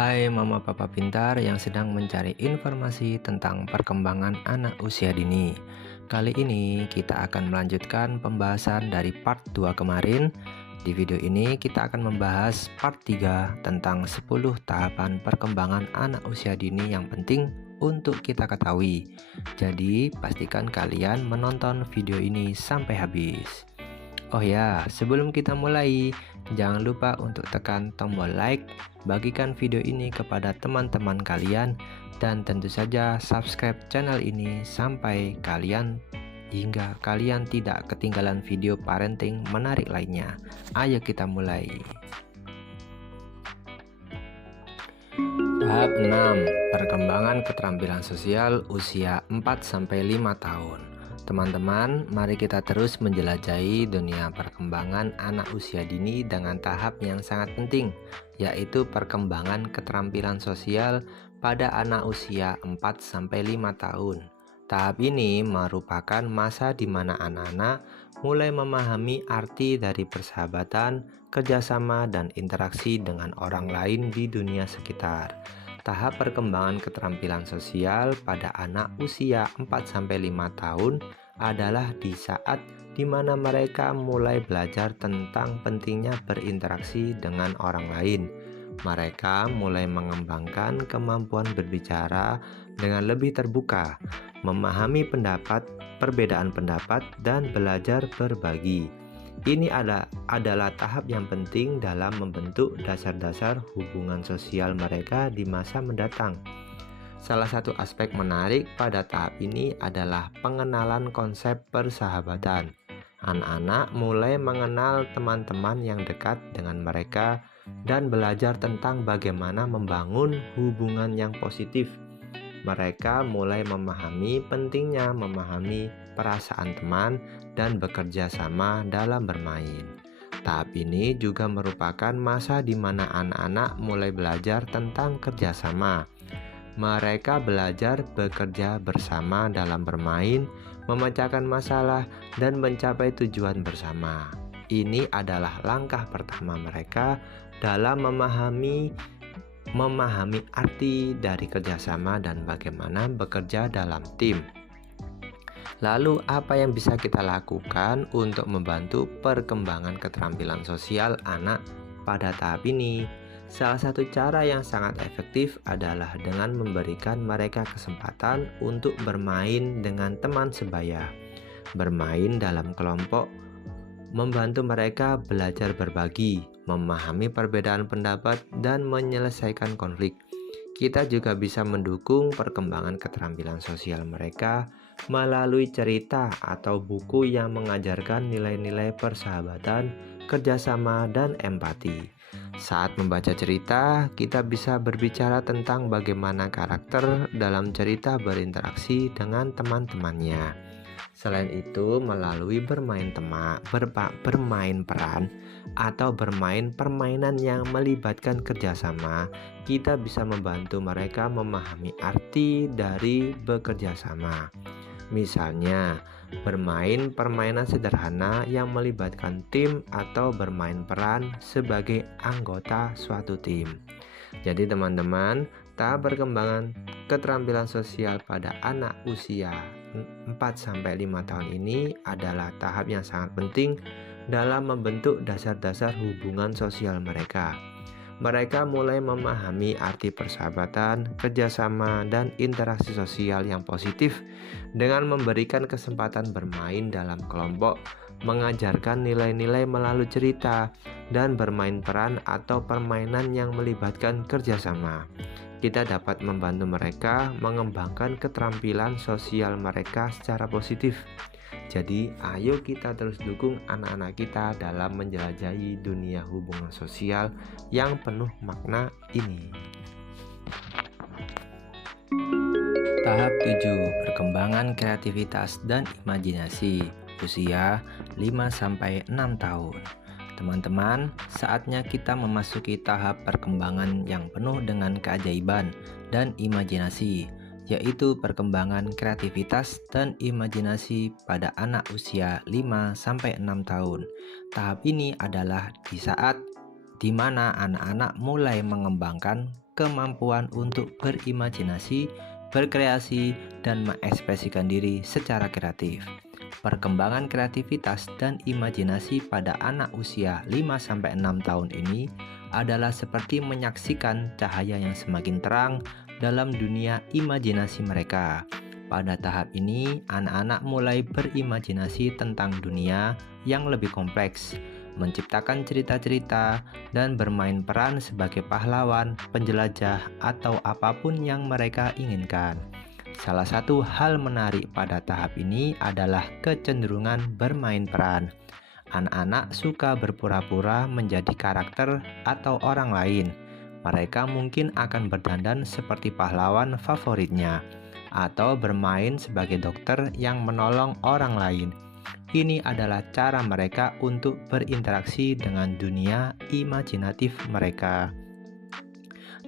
Hai mama papa pintar yang sedang mencari informasi tentang perkembangan anak usia dini. Kali ini kita akan melanjutkan pembahasan dari part 2 kemarin. Di video ini kita akan membahas part 3 tentang 10 tahapan perkembangan anak usia dini yang penting untuk kita ketahui. Jadi pastikan kalian menonton video ini sampai habis. Oh ya, sebelum kita mulai, jangan lupa untuk tekan tombol like, bagikan video ini kepada teman-teman kalian, dan tentu saja subscribe channel ini hingga kalian tidak ketinggalan video parenting menarik lainnya. Ayo kita mulai. Tahap 6, perkembangan keterampilan sosial usia 4-5 tahun. Teman-teman, mari kita terus menjelajahi dunia perkembangan anak usia dini dengan tahap yang sangat penting, yaitu perkembangan keterampilan sosial pada anak usia 4-5 tahun. Tahap ini merupakan masa di mana anak-anak mulai memahami arti dari persahabatan, kerjasama, dan interaksi dengan orang lain di dunia sekitar. Tahap perkembangan keterampilan sosial pada anak usia 4-5 tahun adalah di saat di mana mereka mulai belajar tentang pentingnya berinteraksi dengan orang lain. Mereka mulai mengembangkan kemampuan berbicara dengan lebih terbuka, memahami perbedaan pendapat, dan belajar berbagi. Ini adalah tahap yang penting dalam membentuk dasar-dasar hubungan sosial mereka di masa mendatang. Salah satu aspek menarik pada tahap ini adalah pengenalan konsep persahabatan. Anak-anak mulai mengenal teman-teman yang dekat dengan mereka dan belajar tentang bagaimana membangun hubungan yang positif. Mereka mulai memahami pentingnya memahami perasaan teman dan bekerja sama dalam bermain. Tahap ini juga merupakan masa di mana anak-anak mulai belajar tentang kerjasama. Mereka belajar bekerja bersama dalam bermain, memecahkan masalah, dan mencapai tujuan bersama. Ini adalah langkah pertama mereka dalam memahami arti dari kerjasama dan bagaimana bekerja dalam tim. Lalu, apa yang bisa kita lakukan untuk membantu perkembangan keterampilan sosial anak pada tahap ini? Salah satu cara yang sangat efektif adalah dengan memberikan mereka kesempatan untuk bermain dengan teman sebaya. Bermain dalam kelompok membantu mereka belajar berbagi, memahami perbedaan pendapat, dan menyelesaikan konflik. Kita juga bisa mendukung perkembangan keterampilan sosial mereka melalui cerita atau buku yang mengajarkan nilai-nilai persahabatan, kerjasama, dan empati. Saat membaca cerita, kita bisa berbicara tentang bagaimana karakter dalam cerita berinteraksi dengan teman-temannya. Selain itu, melalui bermain peran atau bermain permainan yang melibatkan kerjasama, kita bisa membantu mereka memahami arti dari bekerja sama. Misalnya, bermain permainan sederhana yang melibatkan tim atau bermain peran sebagai anggota suatu tim. Jadi teman-teman, tahap perkembangan keterampilan sosial pada anak usia 4-5 tahun ini adalah tahap yang sangat penting dalam membentuk dasar-dasar hubungan sosial mereka. Mereka mulai memahami arti persahabatan, kerjasama, dan interaksi sosial yang positif dengan memberikan kesempatan bermain dalam kelompok, mengajarkan nilai-nilai melalui cerita, dan bermain peran atau permainan yang melibatkan kerjasama. Kita dapat membantu mereka mengembangkan keterampilan sosial mereka secara positif. Jadi, ayo kita terus dukung anak-anak kita dalam menjelajahi dunia hubungan sosial yang penuh makna ini. Tahap 7, perkembangan kreativitas dan imajinasi, usia 5-6 tahun. Teman-teman, saatnya kita memasuki tahap perkembangan yang penuh dengan keajaiban dan imajinasi, yaitu perkembangan kreativitas dan imajinasi pada anak usia 5-6 tahun. Tahap ini adalah di saat di mana anak-anak mulai mengembangkan kemampuan untuk berimajinasi, berkreasi, dan mengekspresikan diri secara kreatif. Perkembangan kreativitas dan imajinasi pada anak usia 5-6 tahun ini adalah seperti menyaksikan cahaya yang semakin terang dalam dunia imajinasi mereka. Pada tahap ini, anak-anak mulai berimajinasi tentang dunia yang lebih kompleks, menciptakan cerita-cerita, dan bermain peran sebagai pahlawan, penjelajah, atau apapun yang mereka inginkan. Salah satu hal menarik pada tahap ini adalah kecenderungan bermain peran. Anak-anak suka berpura-pura menjadi karakter atau orang lain. Mereka mungkin akan berdandan seperti pahlawan favoritnya, atau bermain sebagai dokter yang menolong orang lain. Ini adalah cara mereka untuk berinteraksi dengan dunia imajinatif mereka.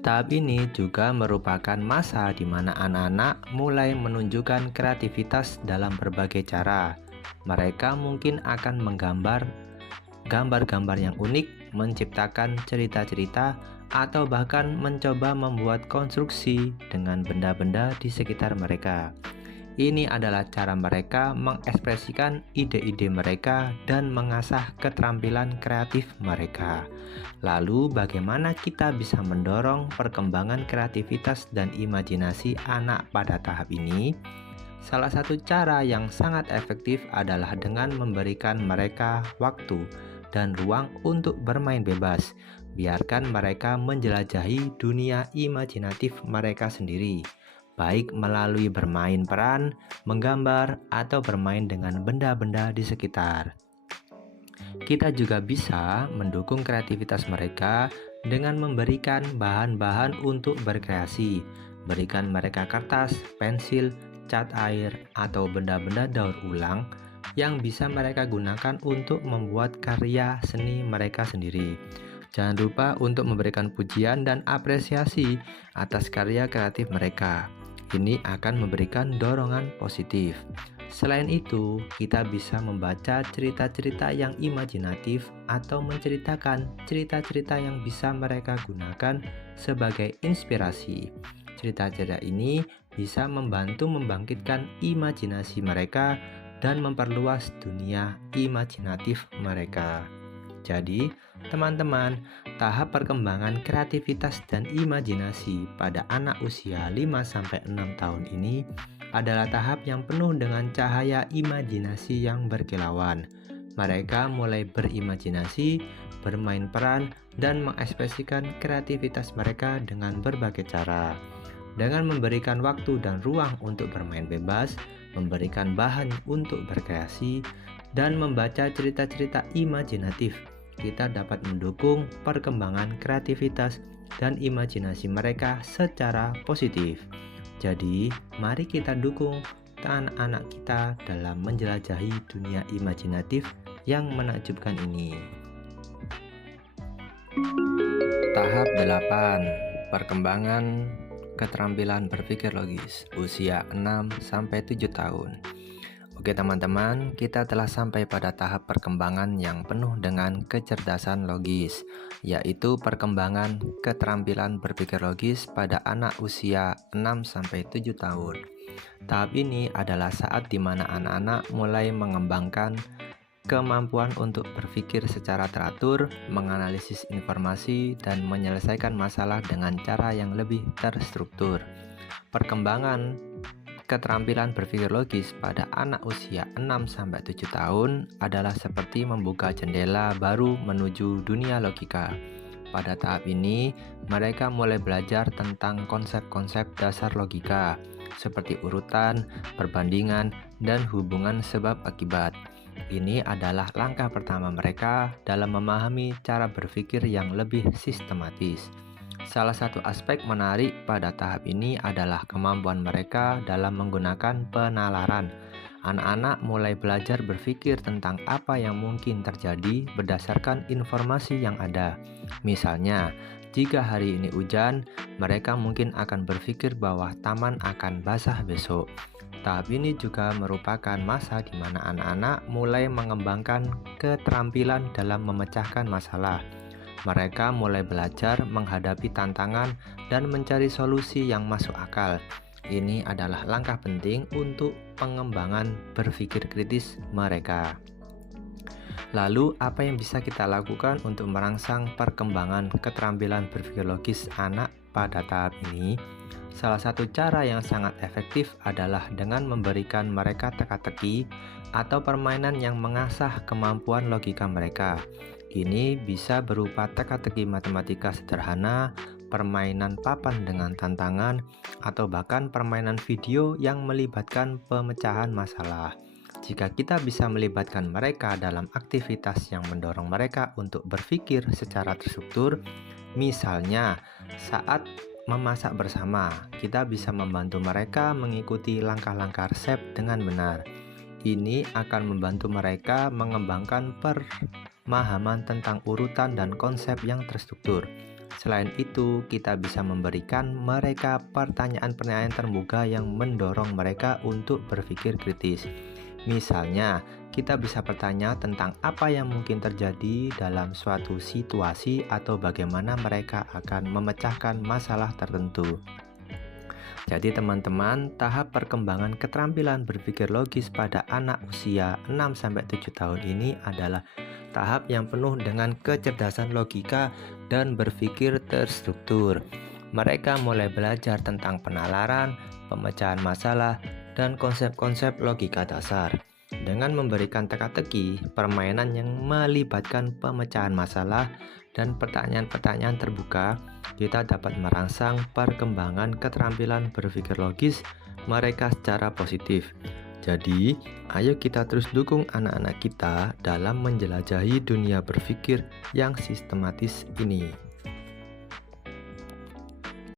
Tahap ini juga merupakan masa di mana anak-anak mulai menunjukkan kreativitas dalam berbagai cara. Mereka mungkin akan menggambar gambar-gambar yang unik, menciptakan cerita-cerita, atau bahkan mencoba membuat konstruksi dengan benda-benda di sekitar mereka. Ini adalah cara mereka mengekspresikan ide-ide mereka dan mengasah keterampilan kreatif mereka. Lalu, bagaimana kita bisa mendorong perkembangan kreativitas dan imajinasi anak pada tahap ini? Salah satu cara yang sangat efektif adalah dengan memberikan mereka waktu dan ruang untuk bermain bebas. Biarkan mereka menjelajahi dunia imajinatif mereka sendiri, baik melalui bermain peran, menggambar, atau bermain dengan benda-benda di sekitar. Kita juga bisa mendukung kreativitas mereka dengan memberikan bahan-bahan untuk berkreasi. Berikan mereka kertas, pensil, cat air, atau benda-benda daur ulang yang bisa mereka gunakan untuk membuat karya seni mereka sendiri. Jangan lupa untuk memberikan pujian dan apresiasi atas karya kreatif mereka. Ini akan memberikan dorongan positif. Selain itu, kita bisa membaca cerita-cerita yang imajinatif atau menceritakan cerita-cerita yang bisa mereka gunakan sebagai inspirasi. Cerita-cerita ini bisa membantu membangkitkan imajinasi mereka dan memperluas dunia imajinatif mereka. Jadi, teman-teman, tahap perkembangan kreativitas dan imajinasi pada anak usia 5-6 tahun ini adalah tahap yang penuh dengan cahaya imajinasi yang berkilauan. Mereka mulai berimajinasi, bermain peran, dan mengekspresikan kreativitas mereka dengan berbagai cara. Dengan memberikan waktu dan ruang untuk bermain bebas, memberikan bahan untuk berkreasi, dan membaca cerita-cerita imajinatif, kita dapat mendukung perkembangan kreativitas dan imajinasi mereka secara positif. Jadi, mari kita dukung anak-anak kita dalam menjelajahi dunia imajinatif yang menakjubkan ini. Tahap 8. Perkembangan keterampilan berpikir logis usia 6-7 tahun. Oke teman-teman, kita telah sampai pada tahap perkembangan yang penuh dengan kecerdasan logis, yaitu perkembangan keterampilan berpikir logis pada anak usia 6-7 tahun. Tahap ini adalah saat di mana anak-anak mulai mengembangkan kemampuan untuk berpikir secara teratur, menganalisis informasi, dan menyelesaikan masalah dengan cara yang lebih terstruktur. Perkembangan keterampilan berpikir logis pada anak usia 6-7 tahun adalah seperti membuka jendela baru menuju dunia logika. Pada tahap ini, mereka mulai belajar tentang konsep-konsep dasar logika, seperti urutan, perbandingan, dan hubungan sebab akibat. Ini adalah langkah pertama mereka dalam memahami cara berpikir yang lebih sistematis. Salah satu aspek menarik pada tahap ini adalah kemampuan mereka dalam menggunakan penalaran. Anak-anak mulai belajar berpikir tentang apa yang mungkin terjadi berdasarkan informasi yang ada. Misalnya, jika hari ini hujan, mereka mungkin akan berpikir bahwa taman akan basah besok. Tahap ini juga merupakan masa di mana anak-anak mulai mengembangkan keterampilan dalam memecahkan masalah. Mereka mulai belajar menghadapi tantangan dan mencari solusi yang masuk akal. Ini adalah langkah penting untuk pengembangan berpikir kritis mereka. Lalu, apa yang bisa kita lakukan untuk merangsang perkembangan keterampilan berpikir logis anak pada tahap ini? Salah satu cara yang sangat efektif adalah dengan memberikan mereka teka-teki atau permainan yang mengasah kemampuan logika mereka. Ini bisa berupa teka-teki matematika sederhana, permainan papan dengan tantangan, atau bahkan permainan video yang melibatkan pemecahan masalah. Jika kita bisa melibatkan mereka dalam aktivitas yang mendorong mereka untuk berpikir secara terstruktur, misalnya saat memasak bersama, kita bisa membantu mereka mengikuti langkah-langkah resep dengan benar. Ini akan membantu mereka mengembangkan pemahaman tentang urutan dan konsep yang terstruktur. Selain itu, kita bisa memberikan mereka pertanyaan-pertanyaan terbuka yang mendorong mereka untuk berpikir kritis. Misalnya, kita bisa bertanya tentang apa yang mungkin terjadi dalam suatu situasi atau bagaimana mereka akan memecahkan masalah tertentu. Jadi teman-teman, tahap perkembangan keterampilan berpikir logis pada anak usia 6-7 tahun ini adalah tahap yang penuh dengan kecerdasan logika dan berpikir terstruktur. Mereka mulai belajar tentang penalaran, pemecahan masalah, dan konsep-konsep logika dasar. Dengan memberikan teka-teki, permainan yang melibatkan pemecahan masalah, dan pertanyaan-pertanyaan terbuka, kita dapat merangsang perkembangan keterampilan berpikir logis mereka secara positif. Jadi, ayo kita terus dukung anak-anak kita dalam menjelajahi dunia berpikir yang sistematis ini.